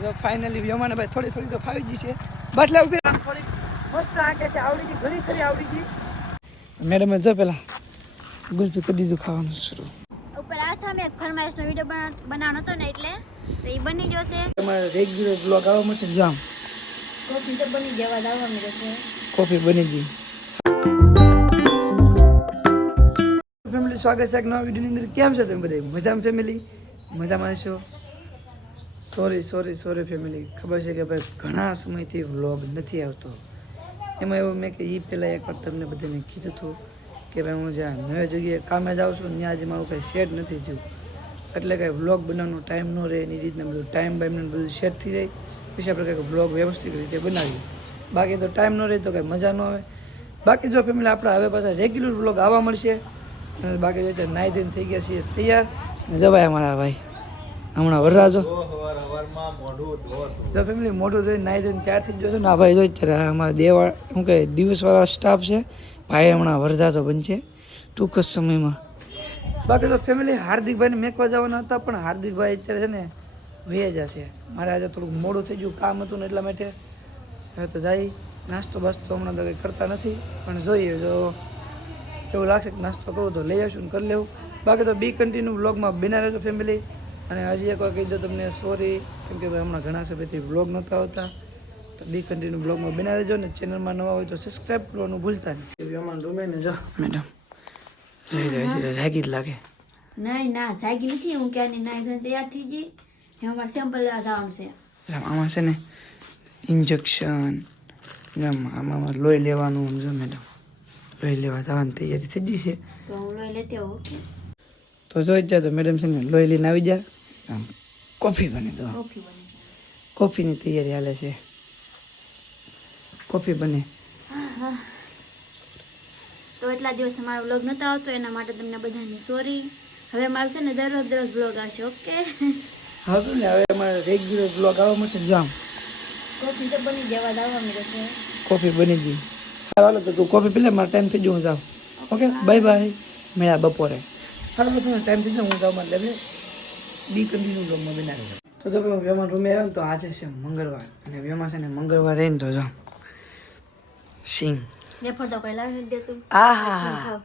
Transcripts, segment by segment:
તો ફાઇનલી વ્યમાને ભાઈ થોડી થોડી તો ફાવી ગઈ છે બટલા ઉભી થોડી મસ્ત આંકે છે આવડી ગઈ ઘણી ખરી આવડી ગઈ મેડમે જો પેલા ગુલ્ફી કરી દીધું ખાવાનું શરૂ ઉપર આ મેં ફરમાઈશનો વિડિયો બનાવવાનો હતો ને એટલે તો એ બની ગયો છે તમારે રેગ્યુલર બ્લોગ આવવા મળશે જામ કોફી તો બની જવા આવવા મળ્યો છે કોફી બની ગઈ ફેમિલી સ્વાગત છે એક નવા વિડીયોની અંદર કેમ છો તમે બધા મજામાં ફેમિલી મજામાં છો સોરી ફેમિલી ખબર છે કે ભાઈ ઘણા સમયથી વ્લોગ નથી આવતો એમાં એવું મેં કે એ પહેલાં એકવાર તમને બધાને કીધું હતું કે ભાઈ હું જ્યાં નવી જગ્યાએ કામે જાઉં છું ત્યાં જ મારું કંઈ સેટ નથી થયું એટલે કંઈ વ્લોગ બનાવવાનો ટાઈમ ન રહે એની રીતના બધું ટાઈમ બાઈમને બધું સેટ થઈ જાય પછી આપણે કંઈક વ્લોગ વ્યવસ્થિત રીતે બનાવીએ બાકી તો ટાઈમ ન રહે તો કંઈ મજા ન આવે બાકી જો ફેમિલી આપણે હવે પાછા રેગ્યુલર વ્લોગ આવવા મળશે બાકી રીતે નાઈ ધોઈને થઈ ગયા છીએ તૈયાર જવાય અમારા ભાઈ હમણાં વરરાજો જો ફેમિલી મોઢું ધોઈને નાઈ ધોઈને ત્યારથી જ જોશો ને આ ભાઈ જો અત્યારે અમારા દેવાળ શું કહે દિવસવાળા સ્ટાફ છે ભાઈ હમણાં વરરાજો બનશે ટૂંક જ સમયમાં બાકી તો ફેમિલી હાર્દિકભાઈને મેકવા જવાના હતા પણ હાર્દિકભાઈ અત્યારે છે ને વહી જશે મારે આજે થોડુંક મોડું થઈ ગયું કામ હતું ને એટલા માટે હવે તો જાય નાસ્તો બાસ્તો હમણાં તો કંઈ કરતા નથી પણ જોઈએ જો એવું લાગશે કે નાસ્તો કરું તો લઈ આવશું ને કરી લેવું બાકી તો બી કન્ટિન્યુ વ્લોગમાં બિના રહેજો ફેમિલી અને હજી એકવાર કહી દો તમને સોરી કેમ કે ભાઈ હમણાં ઘણા સમયથી વ્લોગ નહોતા આવતા તો બી કન્ટિન્યુ વ્લોગમાં બિના રહેજો ને ચેનલમાં નવા હોય તો સબસ્ક્રાઈબ કરવાનું ભૂલતા નહીં અમારા રૂમે ને જો મેડમ જાગી લાગે નહીં ના જાગી નથી હું ક્યાંની નાઈ ધોઈને તૈયાર થઈ ગઈ અમારે સેમ્પલ લેવા જવાનું છે આમાં છે ને ઇન્જેક્શન આમાં લોહી લેવાનું સમજો મેડમ લોહી લેવા જવાની તૈયારી થઈ ગઈ છે તો હું લોહી લેતી આવું તો જોઈ જાય તો મેડમ છે ને લોહી લઈને આવી જાય આમ કોફી બને તો કોફીની તૈયારી હાલે છે કોફી બને તો એટલા દિવસ મારો વ્લોગ નહોતો આવતો એના માટે તમને બધાને સોરી હવે મારું છે ને દરરોજ વ્લોગ આવશે ઓકે હા તો ને હવે અમારે રેગ્યુલર વ્લોગ આવવા મળશે જામ કોફી તો બની જવા આવવા મળે છે કોફી બની ગઈ હાલો તો તું કોફી પી લે મારો ટાઈમ થઈ ગયો હું જાઉં ઓકે બાય બાય મળ્યા બપોરે હાલો તો ટાઈમ થઈ જાય હું જાઉં એટલે બી કન્ટિન્યુ વ્લોગમાં બનાવી તો તમે વ્યવહાર રૂમે આવ્યો ને તો આજે છે મંગળવાર અને વ્યવહાર છે ને મંગળવાર રહીને તો જાઉં સિંગ વેફર તો કઈ લાવી નથી દેતું આહા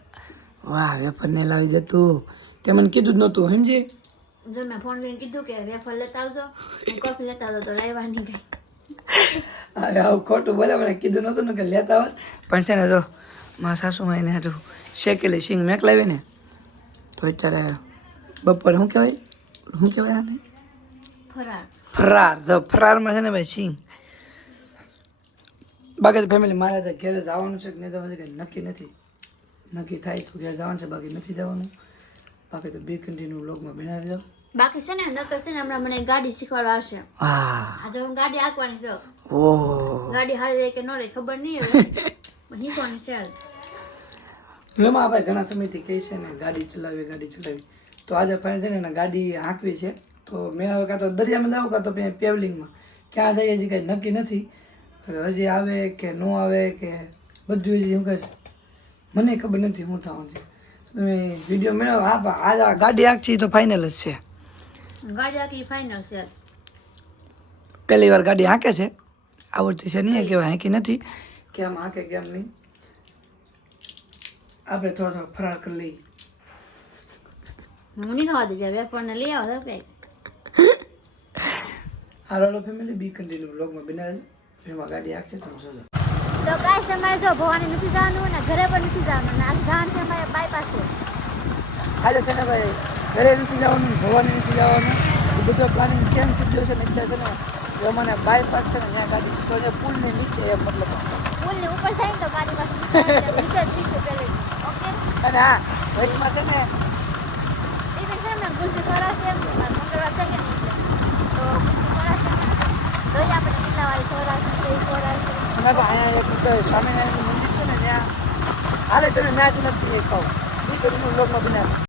વાહ વેફર ને લાવી દેતું તે મને કીધું જ નહોતું સમજી જો મેં ફોન કરીને કીધું કે વેફર લેતા આવજો કોફી લેતા આવજો તો લાવવા નહીં ગઈ અરે આવું ખોટું બોલે મને કીધું નહોતું ને કે લેતા હોય પણ છે ને જો મારા સાસુમાં એને હાટું શેકેલી સિંગ મેક લાવી ને તો અત્યારે બપોરે શું કહેવાય આને ફરાર તો ફરારમાં છે ને ભાઈ સિંગ બાકી તો ફેમિલી મારે તો ઘેર જવાનું છે કે નહીં જવાનું છે કંઈ નક્કી નથી નક્કી થાય તો ઘેર જવાનું છે બાકી નથી જવાનું બાકી તો બી કન્ટિન્યુ વ્લોગમાં બનાવી જાવ બાકી છે ને નકર છે ને હમણાં મને ગાડી શીખવાડવા આવશે આજે હું ગાડી આંકવાની છું ઓહ ગાડી હારી રહી કે ન રહી ખબર નહીં હવે શીખવાની છે એમાં ભાઈ ઘણા સમયથી કહે છે ને ગાડી ચલાવી તો આજે ફાઇન છે ને ગાડી હાંકવી છે તો મેં હવે કાં તો દરિયામાં જાઉં કાં તો પેવલિંગમાં ક્યાં જઈએ હજી કંઈ નક્કી નથી હજી આવે કે ન આવે કે બધું હજી શું કહે મને ખબર નથી શું થવાનું છે તમે વિડીયો મેળવો આજ આ ગાડી હાંકછી તો ફાઇનલ જ છે ગાડી આખી ફાઇનલ છે પહેલી વાર ગાડી હાંકે છે આવડતી છે નહીં કેવાય હાંકી નથી કેમ હાંકે કેમ નહીં આપણે થોડો ફરાર કરી લઈએ હું નહીં ખાવા દે વેફર ને લઈ આવો તો હાલો ફેમિલી બી કન્ટિન્યુ બ્લોગમાં બનાવે છે એમાં ગાડી હાંકશે તમે જોજો તો ગાઈસ અમારે જો ભવાની નથી જવાનું ને ઘરે પણ નથી જવાનું ને આ જવાનું છે અમારે બાયપાસે આજે છે ને ભાઈ ઘરે નથી જવાનું ભવાની નથી જવાનું એ બધો પ્લાનિંગ કેમ ચૂક્યો છે ને એટલે છે ને જો મને બાયપાસ છે ને ત્યાં ગાડી શીખવા છે પુલની નીચે એમ મતલબ પુલની ઉપર જાય ને તો ગાડી પાસે નીચે શીખવું પહેલે ઓકે અને હા વચમાં છે ને even છે ને ગુલ્ફી ખવડાવશે મંગળવાર છે કે નહીં તો ગુલ્ફી ખવડાવશે જોઈએ આપણે કેટલા વાર ખવડાવશે કઈ ખવડાવશે અને અહીંયા એક સ્વામિનારાયણનું મંદિર છે ને ત્યાં હાલે તમે મેચ નથી કહું એ બધું લોકમાં બનાવે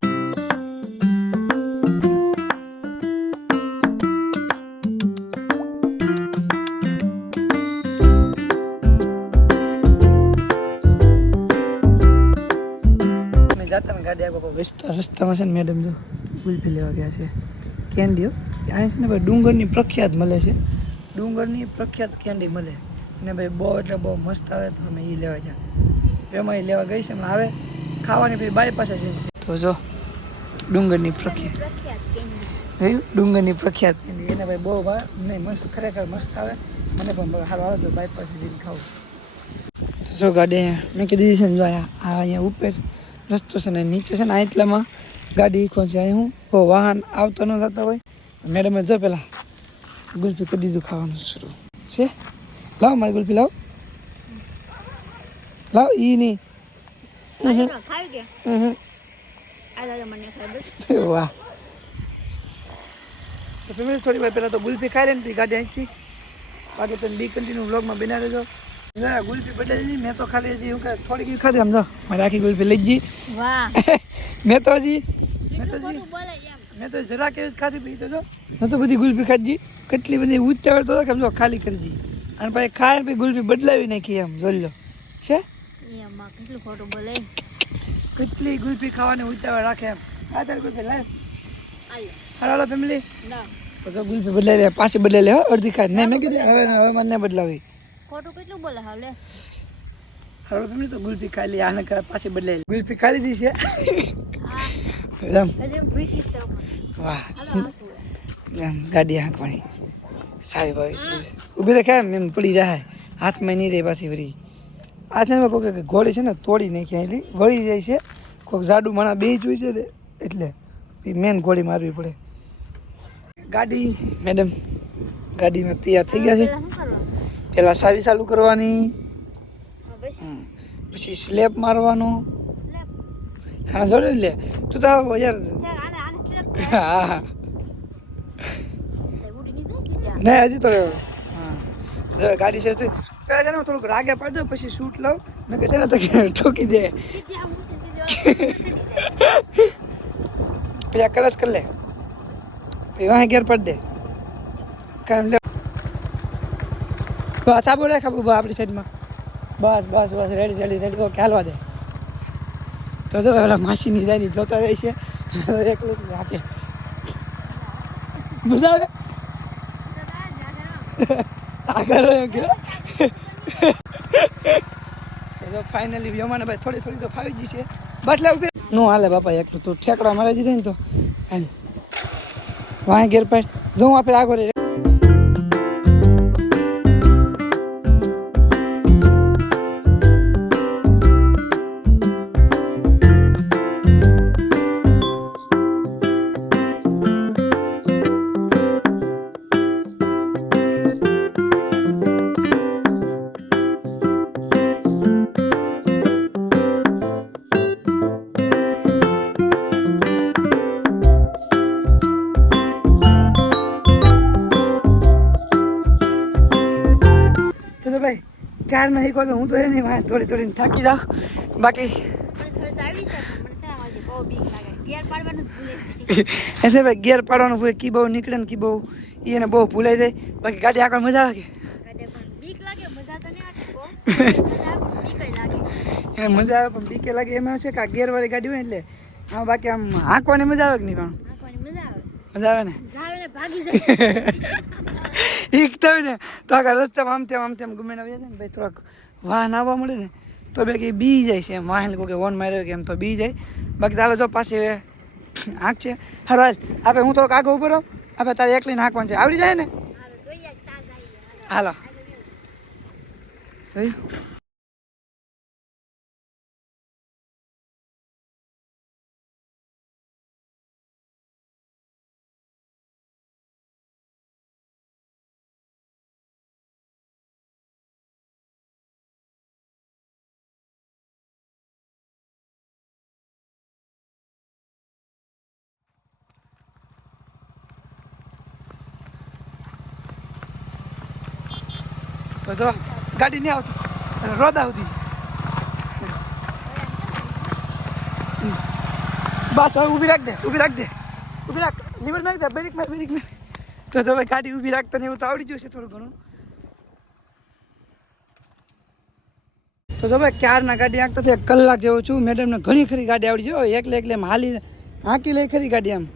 જાતા ને ગાડી આગળ રસ્તામાં છે ને મેડમ જો ગુલ્ફી લેવા ગયા છે કેન્ડી અહીંયા છે ને ભાઈ ડુંગરની પ્રખ્યાત મળે છે, ડુંગરની પ્રખ્યાત કેન્ડી મળે અને ભાઈ બહુ એટલે બહુ મસ્ત આવે તો અમે એ લેવા ગયા, એમાં એ લેવા ગઈ છે હમણાં આવે ખાવાની ભાઈ બાઈ પાસે છે. તો જો ડુંગરની પ્રખ્યાત જોયું, ડુંગરની પ્રખ્યાત કેન્ડી એને ભાઈ બહુ ભાવે નહીં, મસ્ત ખરેખર મસ્ત આવે, મને પણ સારું આવે તો બાઈ પાસે જઈને ખાવું. તો જો ગાડી અહીંયા મેં કીધી છે ને, જો અહીંયા ઉપર રસ્તો છે ને નીચે છે ને આ એટલામાં ગાડી ઈકો છે. અહીં હું બહુ વાહન આવતો ન થતા હોય. મેડમે જો પેલા ગુલ્ફી કરી દીધું ખાવાનું શરૂ છે. લાવ મારી ગુલ્ફી લાવ, લાવ ઈ નહીં. વાહ. તો ફેમિલી થોડી વાર પહેલાં તો ગુલ્ફી ખાઈ લે ને પછી ગાડી અહીંથી બાકી તમે બી કન્ટિન્યુ વ્લોગમાં બના રહેજો. ગુલ્ફી બદલાઈ મેં તો ખાલી હજી હું કે થોડીક ખાધી આમ જો મારે આખી ગુલ્ફી લઈ ગઈ. મેં તો જરા કેવી ખાધી પી તો જો મેં તો બધી ગુલ્ફી ખાધી, કેટલી બધી ઉતાવળ તો કેમ જો ખાલી કરી દી અને પછી ખાય પછી ગુલ્ફી બદલાવી નાખી એમ જોઈ લો છે. કેટલું ખોટું બોલે, કેટલી ગુલ્ફી ખાવાની ઉતાવળ રાખે એમ. આ તારી ગુલ્ફી લાવ હાલો ફેમિલી. તો જો ગુલ્ફી બદલાઈ લે, પાછી બદલાઈ લે અડધી ખાય નહીં. મેં કીધું હવે મને બદલાવી, ખોટું કેટલું બોલે હાલે. હાલો ફેમિલી તો ગુલ્ફી ખાઈ લે, આને પાછી બદલાઈ લે. ગુલ્ફી ખાઈ લીધી છે. વાહ એમ ગાડી હાંકવાની સારી ભાઈ ઊભી રાખે એમ પડી જાય હાથમાં નહીં રહે પાછી વળી. આ છે ને કોઈ ઘોડી છે ને તોડી નાખી એટલી વળી જાય છે, કોઈક જાડું માણા બે જોઈ છે ને એટલે મેન ઘોડી મારવી પડે. ગાડી મેડમ ગાડીમાં તૈયાર થઈ ગયા છે. પેલા સાવી ચાલુ કરવાની, પછી સ્લેપ મારવાનો. હા જોડે લે તું તો યાર. હા નહીં હજી તો હા ગાડી છે પેલા છે ને થોડુંક રાગે પાડી દો પછી શૂટ લઉં ને કે છે ને તો ઠોકી દે પછી આ કલચ કરી લે પછી વાહ ગેર પાડી દે કામ લે. બસ આ બોલે ખાબુ આપણી સાઈડમાં બસ બસ બસ રેડી રેડી રેડી ઓકે હાલવા દે. તો તો પેલા માસીની જાય જોતા રહે છે એકલું રાખે મજા આવે આગળ તો ફાઇનલી વ્યમાને ભાઈ થોડી થોડી તો ફાવી ગઈ છે. બાટલા ઉપર નો હાલે બાપા એકલું તું ઠેકડા મારી દીધો ને તો હાલ વાંહે ગેર પાડ જો હું આપણે આગળ. ભાઈ ક્યાર નહીં કહો હું તો એ નહીં થોડી થોડી થાકી જાઉં બાકી એસે ભાઈ ગેર પાડવાનું ભૂલે કી બહુ નીકળે ને કી બહુ એને બહુ ભૂલાઈ જાય. બાકી ગાડી આગળ મજા આવે કે એને મજા આવે પણ બીકે લાગે એમાં છે કે આ ગેરવાળી ગાડી હોય એટલે આમ બાકી આમ હાંકવાની મજા આવે કે નહીં પણ મજા આવે ને ઈકતા હોય ને તો આગળ રસ્તામાં આમ તેમ ગમે ને આવી જાય ને ભાઈ થોડાક વાહન આવવા મળે ને તો બે કંઈ બી જાય છે એમ વાહન કોઈ વોન માર્યો કે એમ તો બી જાય. બાકી ચાલો જો પાછી આંખ છે હારો આપણે હું થોડોક આગળ ઉભો રહું આપણે તારે એકલીને હાંકવાનું છે આવડી જાય ને હાલો. તો જો ગાડી નહીં આવતી રોદ આવતી બસ હવે ઊભી રાખ દે ઊભી રાખ લીવર નાખ દે બ્રેક માર તો જો ભાઈ ગાડી ઊભી રાખતા ને એવું તો આવડી ગયું છે થોડું ઘણું. તો જો ભાઈ ક્યારના ગાડી આંકતા એક કલાક જેવું છું. મેડમને ઘણી ખરી ગાડી આવડી જો એકલે હાલી હાંકી લઈ ખરી ગાડી આમ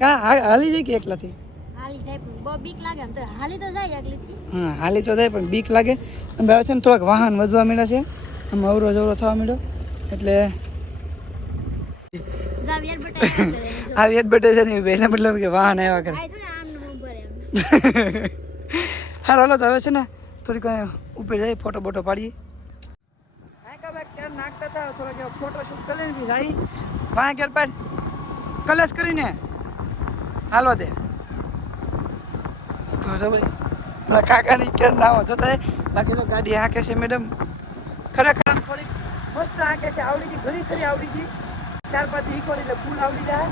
કા હાલી જાય કે એકલાથી બહુ બીક લાગે એમ તો હાલી તો જાય આગળથી. હાલી તો જાય પણ બીક લાગે. અને હવે છે ને થોડાક વાહન વધવા માંડ્યા છે, આમ અવરો જવરો થવા માંડ્યો એટલે જાવ યાર બટા એવા કરે જો. આવી એડબટે છે ને એના મતલબ કે વાહન આવ્યા કરે. આ થોડા આમ નું ઉભો રહે એમ. હાલો તો હવે છે ને થોડીક ઉપર જઈ ફોટો બોટો પાડીએ. નાખતા હતા થોડા ફોટો શૂટ કરી જાય વાહ ઘેર પાડ કલશ કરીને હાલો દે તો જો ભાઈ મારા કાકાની કેર નાવો જતા બાકી તો ગાડી હાંકે છે મેડમ ખરેખર થોડીક મસ્ત હાંકે છે આવડી ગઈ ઘણી ખરી આવડી ગઈ 4-5 ઈકોડી એટલે ફૂલ આવડી જાય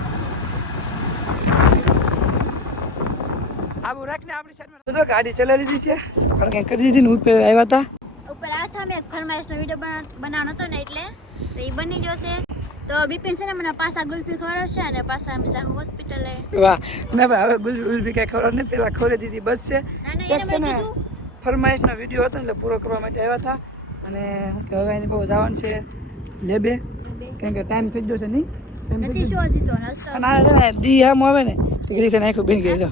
આબુ રાખને આપણી સાઈડમાં તો ગાડી ચલાવી લીધી છે પણ કંઈ કરી દીધી ને ઉપર આવ્યા હતા ઉપર આ था મેં ફરમાઈશનો વિડીયો બનાવવાનો હતો ને એટલે તો એ બની ગયો છે તો બિપિન છે ને મને પાછા ગુલ્ફી ખવડાવશે અને પાછા અમે જાહુ હોસ્પિટલે વાહ ના ભાઈ હવે ગુલ્ફી કાંઈ ખબર નહીં પેલા ખવડાવી દીધી બસ છે ના એને મને કીધું ફરમાઈશનો વિડીયો હતો એટલે પૂરો કરવા માટે આવ્યા હતા અને હવે એની બહુ જવાનું છે લેબે કેમ કે ટાઈમ થઈ ગયો છે નહીં નથી શો જીતો ને અસર અને આ છે ને દી આમ આવે ને તે ઘડી થઈને આખું બેન ગઈ તો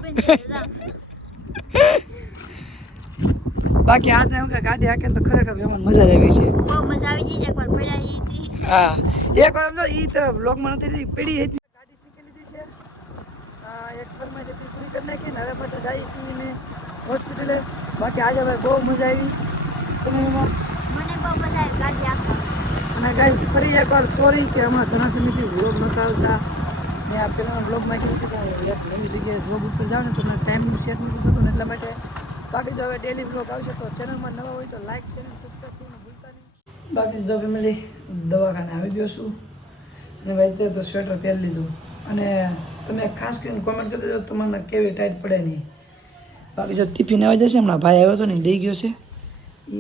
બાકી આ તો એમ કે ગાડી હાકે તો ખરેખર એમાં મજા જ આવી છે બહુ મજા આવી ગઈ એકવાર પડ્યા ઈ હતી હા એક વાર સમજો ઈ તો વ્લોગમાં નથી પડી હતી ગાડી શીખી લીધી છે એક ફરમાઈશ હતી પૂરી કરી નાખી ને હવે પાછા જઈએ છીએ ને હોસ્પિટલે બાકી આજે ભાઈ બહુ મજા આવી સમયમાં મને બહુ મજા આવી ગાડી આખા અને ગાઈ ફરી એકવાર સોરી કે હમણાં ઘણા સમયથી વ્લોગ નતા આવતા મેં આ પહેલાં વ્લોગમાં કીધું કે એક નવી જગ્યાએ વ્લોગ ઉપર જાઓ ને તો મને ટાઈમનું સેટ નથી થતું ને એટલા માટે બાકી જો હવે ડેલી વ્લોગ આવશે તો ચેનલમાં નવા હોય તો લાઈક શેર અને સબસ્ક્રાઈબ કરવાનું ભૂલતા નહીં બાકી જો ફેમિલી દવાખાને આવી ગયો છું અને ભાઈ તો સ્વેટર પહેરી લીધું અને તમે ખાસ કરીને કોમેન્ટ કરી દેજો તમને કેવી ટાઈટ પડે નહીં બાકી જો ટિફિન આવી જશે હમણાં ભાઈ આવ્યો હતો ને દઈ ગયો છે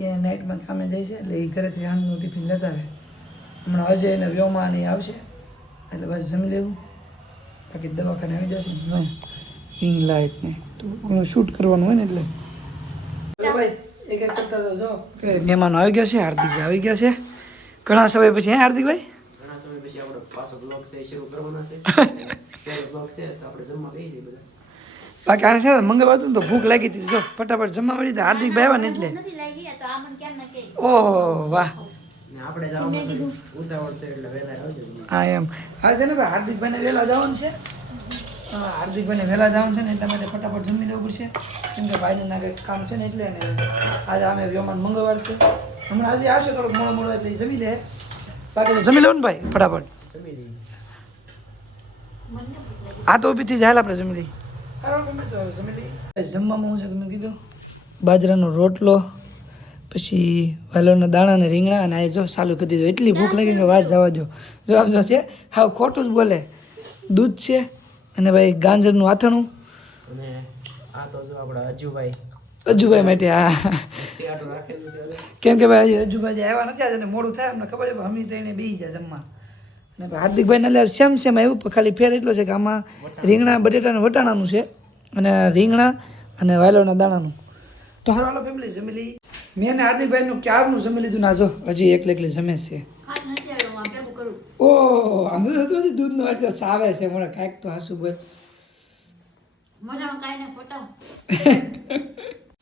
એ નાઇટમાં કામે જાય છે એટલે એ ઘરેથી હાંજનું ટિફિન લેતા રહે હમણાં અજય અને વ્યોમા ને આવશે એટલે બસ જમી લેવું બાકી દવાખાને આવી જશે ને રિંગ લાઇટ ને તો શૂટ કરવાનું હોય ને એટલે ભાઈ એક કરતા તો જો કે મહેમાનો આવી ગયા છે હાર્દિકભાઈ આવી ગયા છે ઘણા સમય પછી હે હાર્દિકભાઈ ઘણા સમય પછી આપણો પાછો બ્લોગ છે શરૂ કરવાનો છે પહેલો બ્લોગ છે તો આપણે જમવા બેસી જઈએ બધા બાકી આને છે ને મંગળવાર હતું ને તો ભૂખ લાગી હતી જો ફટાફટ જમવા મળી તો હાર્દિકભાઈ આવ્યા ને એટલે નથી લાગી તો આ મને કેમ ના કે ઓહ વાહ ને આપણે જવાનું ઉતાવળ છે એટલે વહેલા આવજો હા એમ હા છે ને ભાઈ હાર્દિકભાઈને વહેલા જવાનું છે હા હાર્દિકભાઈને વહેલા જવાનું છે ને એટલા માટે ફટાફટ જમી લેવું પડશે કેમ કે ભાઈને ના કંઈક કામ છે ને એટલે ને આજે અમે વ્યોમાન મંગળવાર છે હમણાં આજે આવશે થોડોક મોડો મોડો એટલે ઈ જમી લે બાકી તો જમી લેવું ને ભાઈ ફટાફટ જમી લઈએ આ તો ઊભી થઈ જાય આપણે જમી લઈએ જમવામાં હું છે તમે કીધું બાજરાનો રોટલો પછી વાલોના દાણા ને રીંગણા અને આ જો ચાલુ કરી દીધું એટલી ભૂખ લાગી કે વાત જવા દો જો આમ જો છે હાવ ખોટું જ બોલે દૂધ છે અને ભાઈ ગાંજરનું આથણું અને આ તો જો આપણા અજુભાઈ અજુભાઈ માટે હા મસ્તી આટું રાખેલું છે હવે કેમ કે ભાઈ હજી અજુભાઈ આવ્યા નથી આજે મોડું થાય અમને ખબર છે હમી તો એને બેસી જાય જમવા અને હાર્દિકભાઈને એટલે સેમ આવ્યું પણ ખાલી ફેર એટલો છે કે આમાં રીંગણા બટેટા અને વટાણાનું છે અને રીંગણા અને વાલોના દાણાનું તો હારો હાલો ફેમિલી જમી લઈ મેં અને હાર્દિકભાઈનું ક્યારનું જમી લીધું ના જો હજી એકલી જમે છે હાથ નથી આવ્યો હું ભેગું કરું ઓહ આમ તો દૂધનો આટલો સાવે છે મને કાંઈક તો હાસુ બોલ મોઢામાં કાંઈ ને ફોટો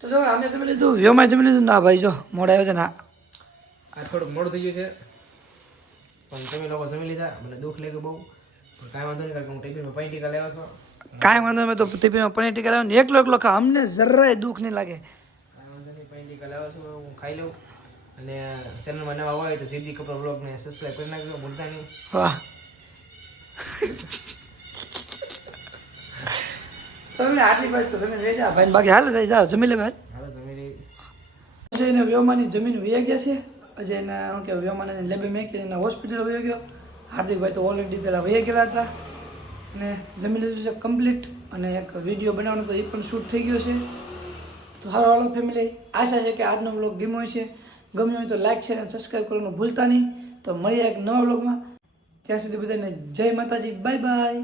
તો જો અમે જમી લીધું વ્યોમાં જમી લીધું ના ભાઈ જો મોડા આવ્યો છે ને આ થોડુંક મોડું થઈ ગયું છે પણ તમે લોકો જમી લીધા મને દુઃખ લાગ્યું બહુ પણ કાંઈ વાંધો નહીં કારણ કે હું ટિફિનમાં પાણી ટીકા લેવા છો કાંઈ વાંધો મેં તો ટિફિનમાં પનીર ટીકા લાવ્યો એકલો એકલો ખા અમને જરાય દુઃખ નહીં લાગે કાંઈ વાંધો નહીં પાણી ટીકા લેવા છું હું ખાઈ લઉં અને ચેનલમાં નવા હોય તો જીદી કપડા બ્લોગને સબસ્ક્રાઈબ કરી નાખજો ભૂલતા નહીં વાહ તમે હાર્દિકભાઈ તો તમે રહી જા ભાઈ બાકી હાલ રહી જાઓ જમી લે ભાઈ હવે જમી લઈ અજયને વ્યોમાની જમીન વહી ગયા છે અજયના શું કે વ્યોમાને લેબે મેકીને હોસ્પિટલ વહી ગયો હાર્દિકભાઈ તો ઓલરેડી પહેલાં વહી ગયેલા હતા અને જમી લીધું છે કમ્પ્લીટ અને એક વિડીયો બનાવવાનો તો એ પણ શૂટ થઈ ગયો છે તો હારો હાલો ફેમિલી આશા છે કે આજનો વ્લોગ ગમ્યો છે ગમ્યો હોય તો લાઈક શેર અને સબસ્ક્રાઈબ કરવાનું ભૂલતા નહીં તો મળીએ એક નવા વ્લોગમાં ત્યાં સુધી બધાને જય માતાજી બાય બાય